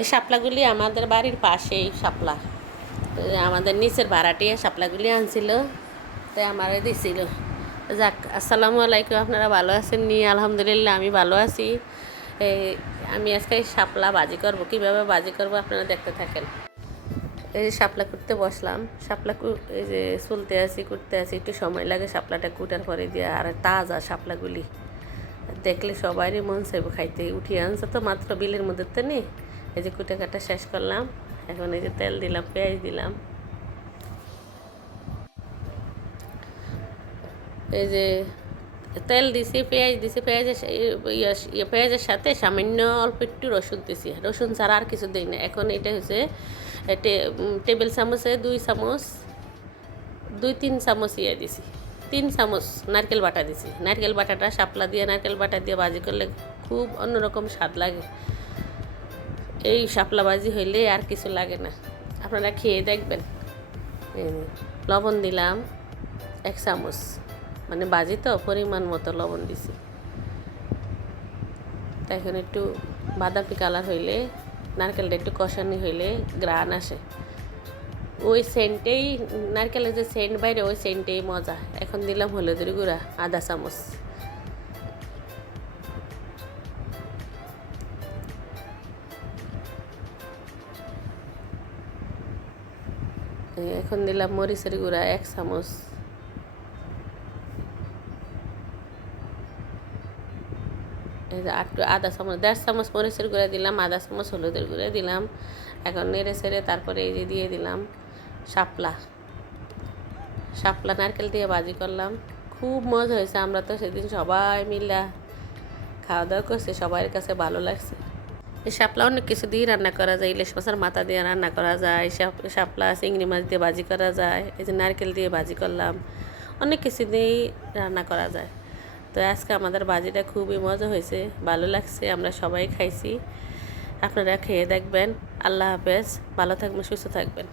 এই শাপলাগুলি আমাদের বাড়ির পাশেই শাপলা, আমাদের নিচের ভাড়াটিয়া শাপলাগুলি আনছিল, তাই আমারে দিছিল। যাক, আসসালামু আলাইকুম, আপনারা ভালো আছেন নি? আলহামদুলিল্লাহ আমি ভালো আছি। আমি আজকে শাপলা ভাজি করব, কীভাবে ভাজি করব আপনারা দেখতে থাকেন। এই যে শাপলা কুটতে বসলাম, শাপলা এই যে চলতে আসি কুটতে আসি, একটু সময় লাগে শাপলাটা কুটার পরে দিয়ে। আর তাজা শাপলাগুলি দেখলে সবারই মন চাইব খাইতে। উঠিয়ে আনছে তো মাত্র বিলের মধ্যে তো নেই। এই যে কুটে কাটা শেষ করলাম, এখন এই যে তেল দিলাম, পেঁয়াজ দিলাম, এই যে তেল দিছি, পেঁয়াজ দিছি, পেঁয়াজের সাথে সামান্য অল্প একটু রসুন দিছি, রসুন ছাড়া আর কিছু দিই না। এখন এটা হচ্ছে টেবিল চামচে 2-3 চামচ দিছি, 3 চামচ নারকেল বাটা দিছি। নারকেল বাটাটা শাপলা দিয়ে নারকেল বাটা দিয়ে ভাজি করলে খুব অন্যরকম স্বাদ লাগে। এই শাপলা ভাজি হইলে আর কিছু লাগে না, আপনারা খেয়ে দেখবেন। লবণ দিলাম 1 চামচ, মানে ভাজি তো পরিমাণ মতো লবণ দিছি। এখন একটু বাদামি কালার হইলে, নারকেলটা একটু কষানি হইলে গ্রান আসে, ওই সেন্টেই, নারকেলের যে সেন্ট বাইরে ওই সেন্টেই মজা। এখন দিলাম হলুদের গুঁড়া 1/2 চামচ, এখন দিলাম মরিচের গুঁড়া 1 চামচ, এই যে একটু 1/2 চামচ, 1.5 চামচ মরিচের গুঁড়া দিলাম, 1/2 চামচ হলুদের গুঁড়া দিলাম। এখন নেড়ে ছেড়ে তারপরে এই যে দিয়ে দিলাম শাপলা। নারকেল দিয়ে ভাজি করলাম, খুব মজা হয়েছে। আমরা তো সেদিন সবাই মিলে খাওয়া দাওয়া করছি, সবার কাছে ভালো লাগছে। এই শাপলা অনেক কিছু দিয়ে রান্না করা যায়, ইলিশ মাছের মাথা দিয়ে রান্না করা যায়, শাপলা চিংড়ি মাছ দিয়ে ভাজি করা যায়, এই যে নারকেল দিয়ে ভাজি করলাম, অনেক কিছু দিয়েই রান্না করা যায়। তো আজকে আমাদের ভাজিটা খুবই মজা হয়েছে, ভালো লাগছে, আমরা সবাই খাইছি। আপনারা খেয়ে দেখবেন। আল্লাহ হাফেজ, ভালো থাকবেন, সুস্থ থাকবেন।